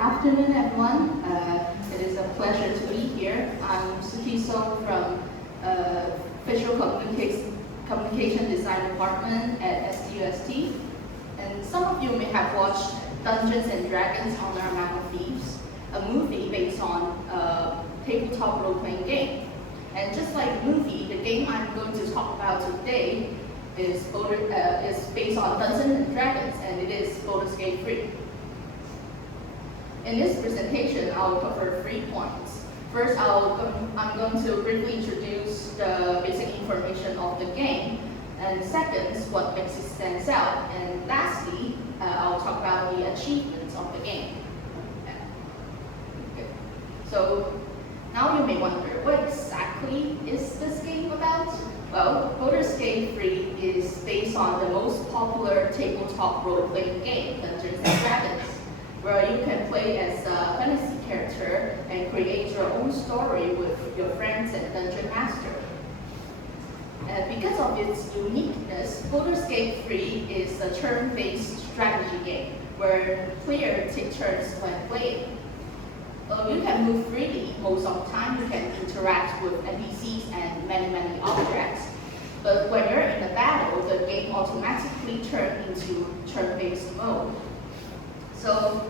afternoon, everyone. It is a pleasure to be here. I'm Suki Song from Visual Communication Design Department at STUST. And some of you may have watched Dungeons and Dragons: Honor Among Thieves, a movie based on a tabletop role-playing game. And just like the movie, the game I'm going to talk about today is based on Dungeons and Dragons, and it is Baldur's free. In this presentation, I will cover 3 points. First, I'm going to briefly introduce the basic information of the game, and second, what makes it stand out, and lastly, I'll talk about the achievements of the game. Okay. So now you may wonder, what exactly is this game about? Well, Baldur's free is based on the most popular tabletop role-playing game, Dungeons and Dragons, where you can play as a fantasy character and create your own story with your friends and dungeon master. Because of its uniqueness, Baldur's free is a turn-based strategy game where players take turns when playing. You can move freely most of the time. You can interact with NPCs and many objects. But when you're in a battle, the game automatically turns into turn-based mode. So,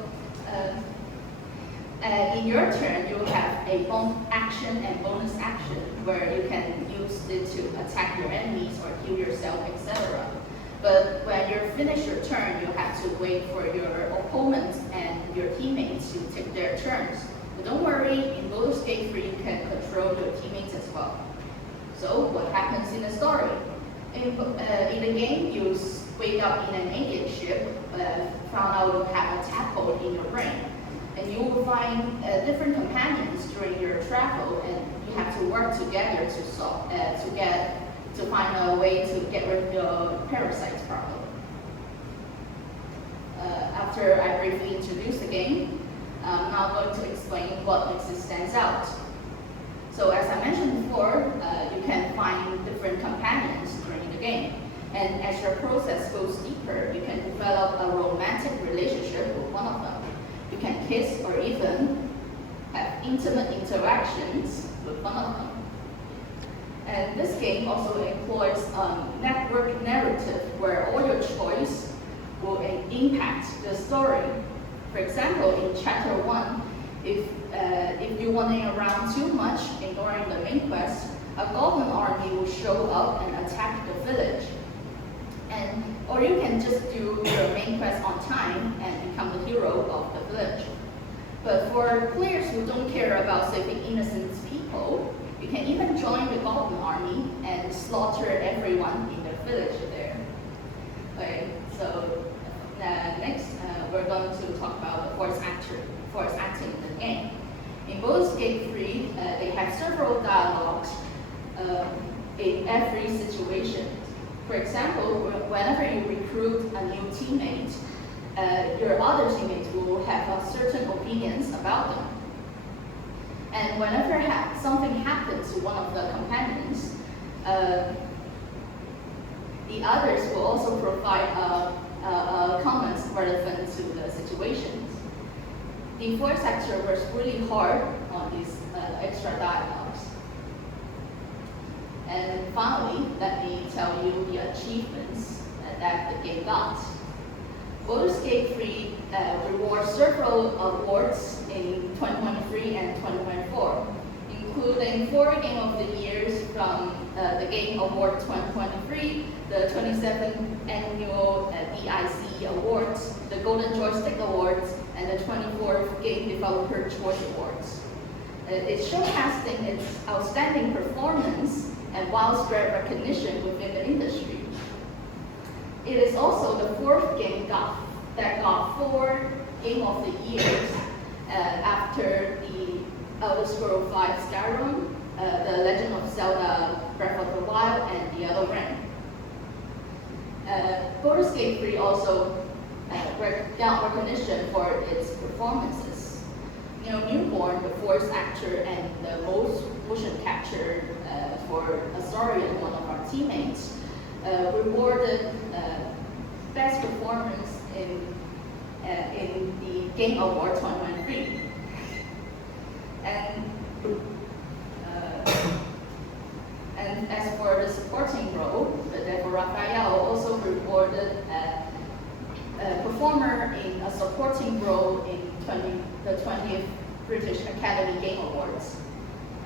in your turn, you have a action and bonus action where you can use it to attack your enemies or heal yourself, etc. But when you finish your turn, you have to wait for your opponent and your teammates to take their turns. But don't worry, in Baldur's free, you can control your teammates as well. So, what happens in the story? In the game, you wake up in an alien ship, found out you have a tadpole in your brain. And you will find different companions during your travel, and you have to work together to find a way to get rid of the parasites problem. After I briefly introduce the game, I'm now going to explain what makes it stand out. So as I mentioned before, you can find different companions during the game. And as your process goes deeper, you can develop a romantic relationship with one of them. You can kiss or even have intimate interactions with one of them. And this game also employs a network narrative where all your choice will impact the story. For example, in Chapter 1, if you're wandering around too much, ignoring the main quest, a goblin army will show up and attack the village. Or you can just do your main quest on time and become the hero of the village. But for players who don't care about saving innocent people, you can even join the goblin army and slaughter everyone in the village there. Okay, so next we're going to talk about the voice acting in the game. In Baldur's free, they have several dialogues in every situation. For example, whenever you recruit a new teammate, your other teammates will have certain opinions about them. And whenever something happens to one of the companions, the others will also provide comments relevant to the situations. The voice actor works really hard on these extra dialogues. And finally, let me tell you the achievements that the game got. Baldur's free rewards several awards in 2023 and 2024, including 4 Game of the Years from the Game Award 2023, the 27th Annual DIC Awards, the Golden Joystick Awards, and the 24th Game Developer Choice Awards. It's showcasing its outstanding performance and widespread recognition within the industry. It is also the 4th game that got 4 Game of the Years after the Elder Scrolls V Skyrim, The Legend of Zelda Breath of the Wild, and The Elder Ring. Baldur's free also got recognition for its performances. Newborn, the voice actor and the most motion capture for Astoria, one of our teammates, rewarded best performance in the Game Award 2023 3. And as for the supporting role, therefore Raphael also rewarded a performer in a supporting role in the 20th British Academy Game Awards.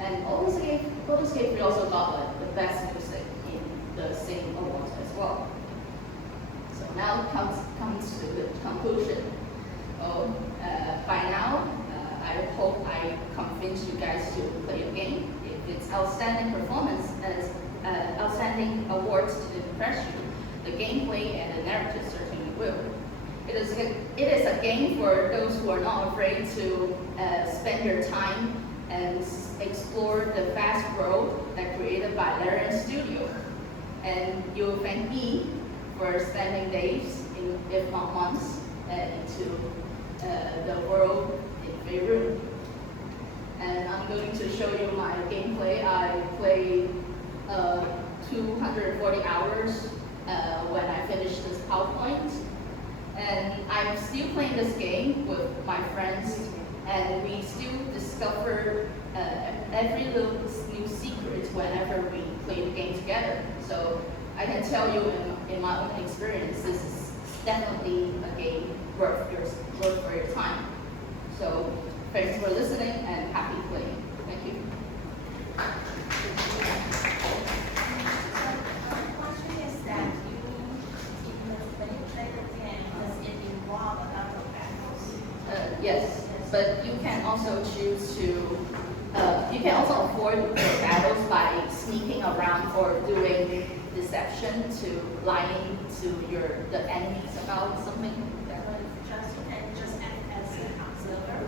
And Otis Gave also got the best music in the same awards as well. So now comes to the conclusion. By now, I hope I convinced you guys to play a game. If it's outstanding performance as outstanding awards to impress you, the gameplay and the narrative certainly will. It is a game for those who are not afraid to spend your time and explore the vast world that created by Larian Studio. And you'll thank me for spending days, if not months, into the world in Beirut. And I'm going to show you my gameplay. I played 240 hours when I finished this PowerPoint. And I'm still playing this game with my friends, and we still discover every little new secret whenever we play the game together. So I can tell you in my own experience, this is definitely a game worth for your time. So thanks for listening and happy playing. Thank you. The question is that when you play the game, does it involve a lot of battles? Yes, but you can also choose to, you can also avoid the battles by sneaking around or doing deception to lying to the enemies about something. Just act as an observer,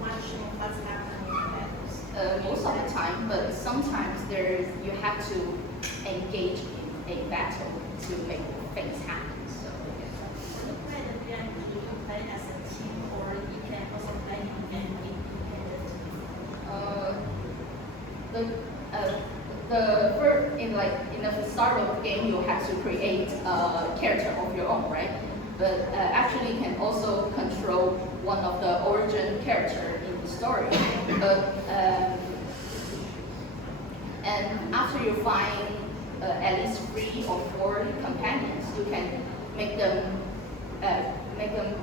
watching what's happening in the battles. Most of the time, but sometimes you have to engage in a battle to make things happen. So When you play the game, do you play as a team, or you can also play independently? In the start of the game, you have to create a character of your own, right? But actually, you can also control one of the origin character in the story. And after you find at least 3 or 4 companions, you can make them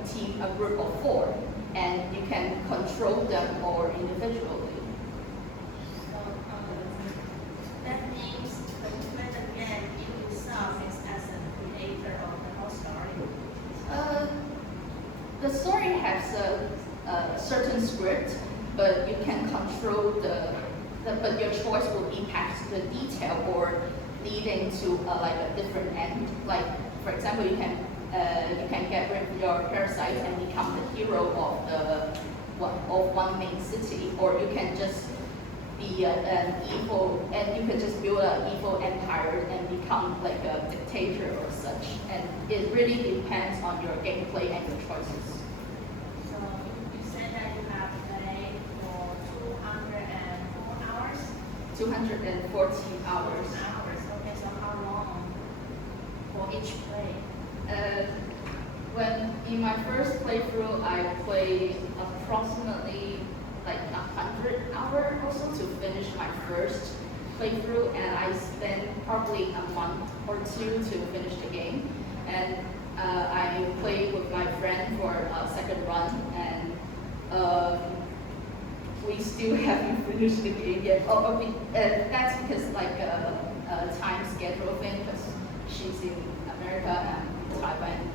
team a group of 4, and you can control them all individually. So that means when you play the game, you yourself is as a creator of the whole story. The story has a certain script, but you can control but your choice will impact the detail or leading to like a different end. Like for example, you can get rid of your parasite and become the hero of one main city, or you can just be an evil, and you can just build an evil empire and become like a dictator or such. And it really depends on your gameplay and your choices. So you said that you have played for 204 hours? 214 hours. Okay, so how long for each play? When in my first playthrough, I played approximately like 100 hours also to finish my first playthrough, and I spent probably a month or 2 to finish the game. And I played with my friend for a second run, and we still haven't finished the game yet. That's because like a time schedule thing, because she's in America and Taiwan